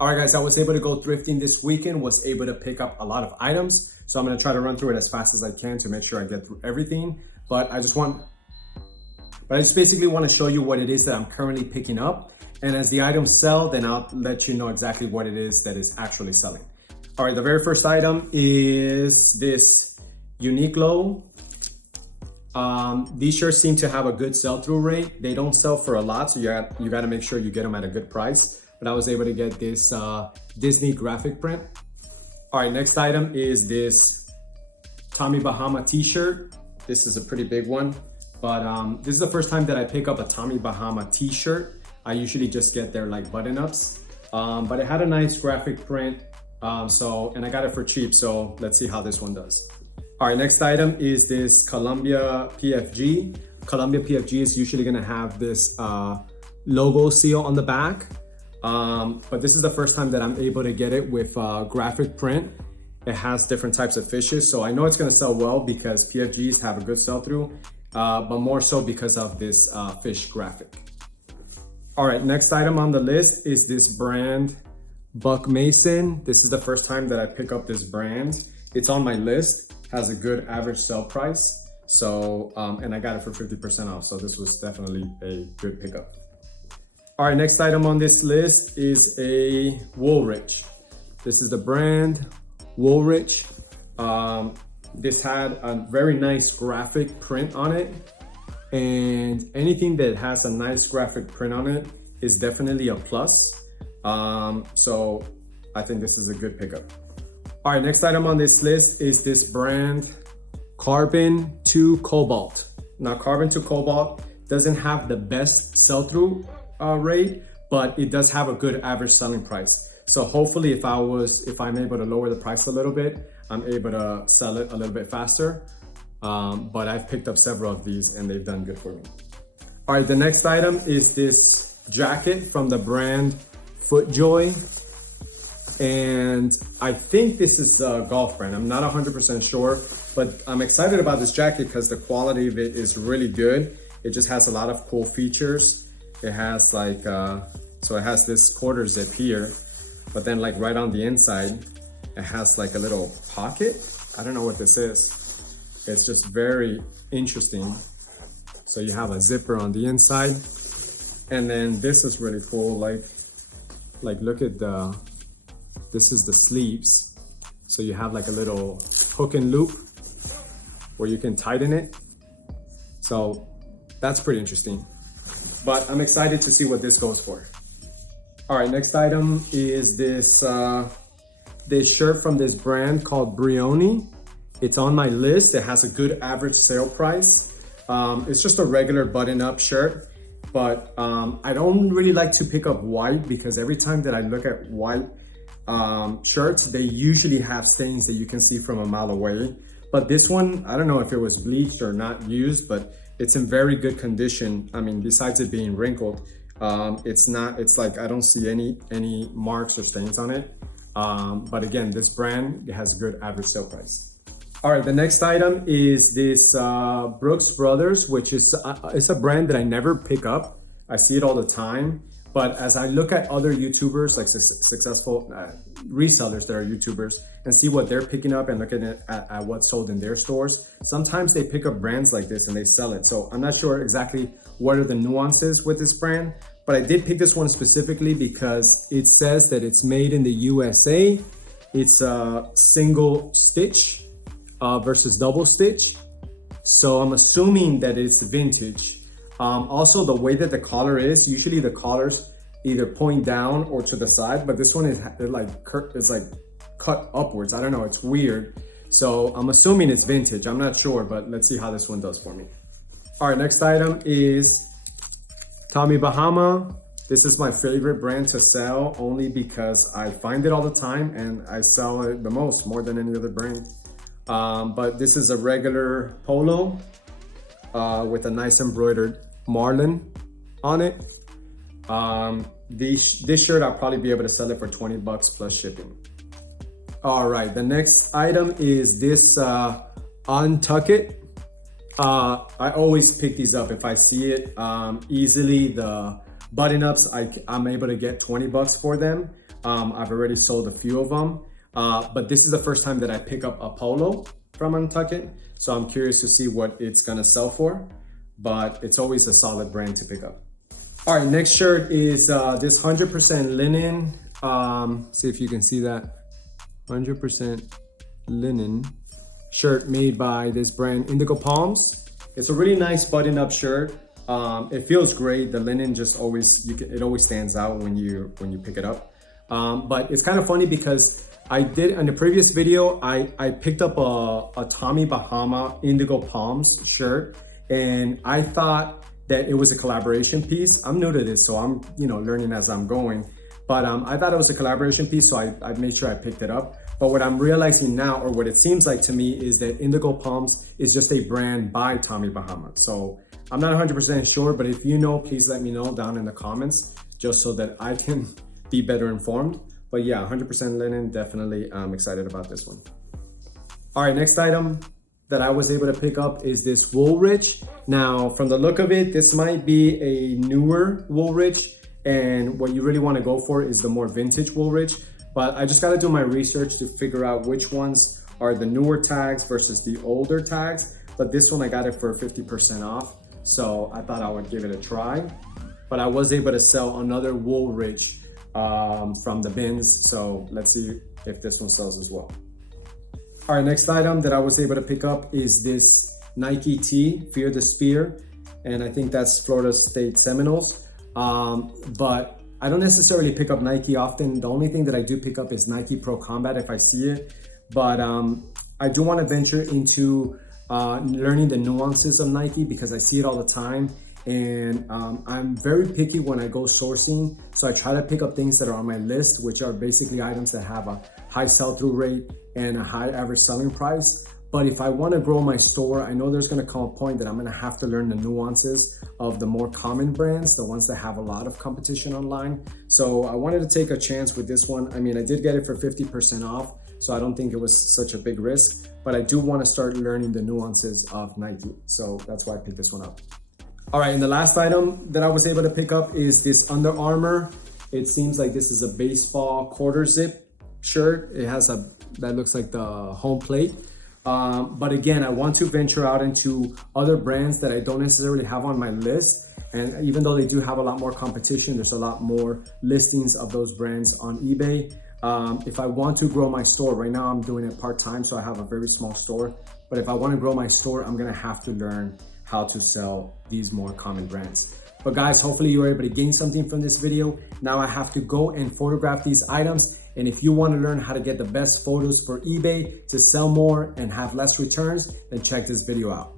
All right, guys, I was able to go thrifting this weekend, was able to pick up a lot of items. So I'm gonna try to run through it as fast as I can to make sure I get through everything. But I just basically want to show you what it is that I'm currently picking up. And as the items sell, then I'll let you know exactly what it is that is actually selling. All right, the very first item is this Uniqlo. These shirts seem to have a good sell-through rate. They don't sell for a lot, so you got to make sure you get them at a good price. But I was able to get this Disney graphic print. All right, next item is this Tommy Bahama t-shirt. This is a pretty big one, but this is the first time that I pick up a Tommy Bahama t-shirt. I usually just get their like button-ups, but it had a nice graphic print, and I got it for cheap, so let's see how this one does. All right, next item is this Columbia PFG. Columbia PFG is usually gonna have this logo seal on the back. But this is the first time that I'm able to get it with graphic print. It has different types of fishes, so I know it's going to sell well because PFGs have a good sell-through, but more so because of this fish graphic. All right, next item on the list is this brand Buck Mason. This is the first time that I pick up this brand. It's on my list, has a good average sell price, so and I got it for 50% off, so this was definitely a good pickup. All right, next item on this list is a Woolrich. This is the brand Woolrich. This had a very nice graphic print on it, and anything that has a nice graphic print on it is definitely a plus. So I think this is a good pickup. All right, next item on this list is this brand Carbon to Cobalt. Now, Carbon to Cobalt doesn't have the best sell-through rate, but it does have a good average selling price. So hopefully if I'm able to lower the price a little bit, I'm able to sell it a little bit faster. But I've picked up several of these and they've done good for me. All right, the next item is this jacket from the brand Footjoy. And I think this is a golf brand. I'm not 100% sure, but I'm excited about this jacket because the quality of it is really good. It just has a lot of cool features. It has like, so it has this quarter zip here, but then like right on the inside, it has like a little pocket. I don't know what this is. It's just very interesting. So you have a zipper on the inside, and then this is really cool. Like look at this is the sleeves. So you have like a little hook and loop where you can tighten it. So that's pretty interesting. But I'm excited to see what this goes for. All right, next item is this this shirt from this brand called Brioni. It's on my list. It has a good average sale price. It's just a regular button-up shirt, but I don't really like to pick up white because every time that I look at white shirts, they usually have stains that you can see from a mile away. But this one, I don't know if it was bleached or not used, but it's in very good condition. I mean, besides it being wrinkled, it's like I don't see any marks or stains on it. But again, this brand has a good average sale price. All right, the next item is this Brooks Brothers, which is it's a brand that I never pick up. I see it all the time. But as I look at other YouTubers, like successful resellers that are YouTubers, and see what they're picking up and looking at what's sold in their stores, sometimes they pick up brands like this and they sell it. So I'm not sure exactly what are the nuances with this brand, but I did pick this one specifically because it says that it's made in the USA. It's a single stitch versus double stitch. So I'm assuming that it's vintage. Also, the way that the collar is, usually the collars either point down or to the side, but this one is like cut upwards. I don't know, it's weird. So I'm assuming it's vintage. I'm not sure, but let's see how this one does for me. All right, next item is Tommy Bahama. This is my favorite brand to sell only because I find it all the time and I sell it the most, more than any other brand. But this is a regular polo with a nice embroidered marlin on it. This shirt, I'll probably be able to sell it for 20 bucks plus shipping. All right, the next item is this Untucked. I always pick these up if I see it easily. The button-ups, I'm able to get 20 bucks for them. I've already sold a few of them, but this is the first time that I pick up a polo from Untuckit. So I'm curious to see what it's gonna sell for, but it's always a solid brand to pick up. All right, next shirt is this 100% linen. See if you can see that. 100% linen shirt made by this brand Indigo Palms. It's a really nice button-up shirt. It feels great. The linen just always, it always stands out when you pick it up. But it's kind of funny because I did, in the previous video, I picked up a Tommy Bahama Indigo Palms shirt, and I thought that it was a collaboration piece. I'm new to this, so I'm learning as I'm going. But I thought it was a collaboration piece, so I made sure I picked it up. But what I'm realizing now, or what it seems like to me, is that Indigo Palms is just a brand by Tommy Bahama. So I'm not 100% sure, but if you know, please let me know down in the comments, just so that I can be better informed. But yeah, 100% linen, definitely I'm excited about this one. All right, next item that I was able to pick up is this Woolrich. Now, from the look of it, this might be a newer Woolrich, and what you really want to go for is the more vintage Woolrich. But I just got to do my research to figure out which ones are the newer tags versus the older tags. But this one, I got it for 50% off. So I thought I would give it a try. But I was able to sell another Woolrich from the bins. So let's see if this one sells as well. All right, next item that I was able to pick up is this Nike tee, Fear the Spear. And I think that's Florida State Seminoles. But I don't necessarily pick up Nike often. The only thing that I do pick up is Nike Pro Combat if I see it. But I do want to venture into learning the nuances of Nike because I see it all the time. And I'm very picky when I go sourcing. So I try to pick up things that are on my list, which are basically items that have a high sell-through rate and a high average selling price. But if I want to grow my store, I know there's going to come a point that I'm going to have to learn the nuances of the more common brands, the ones that have a lot of competition online. So I wanted to take a chance with this one. I mean, I did get it for 50% off, so I don't think it was such a big risk, but I do want to start learning the nuances of Nike. So that's why I picked this one up. All right, and the last item that I was able to pick up is this Under Armour. It seems like this is a baseball quarter zip shirt. It has that looks like the home plate. But again, I want to venture out into other brands that I don't necessarily have on my list. And even though they do have a lot more competition, there's a lot more listings of those brands on eBay. If I want to grow my store, right now I'm doing it part-time, so I have a very small store. But if I want to grow my store, I'm gonna have to learn how to sell these more common brands. But guys, hopefully you were able to gain something from this video. Now I have to go and photograph these items. And if you want to learn how to get the best photos for eBay to sell more and have less returns, then check this video out.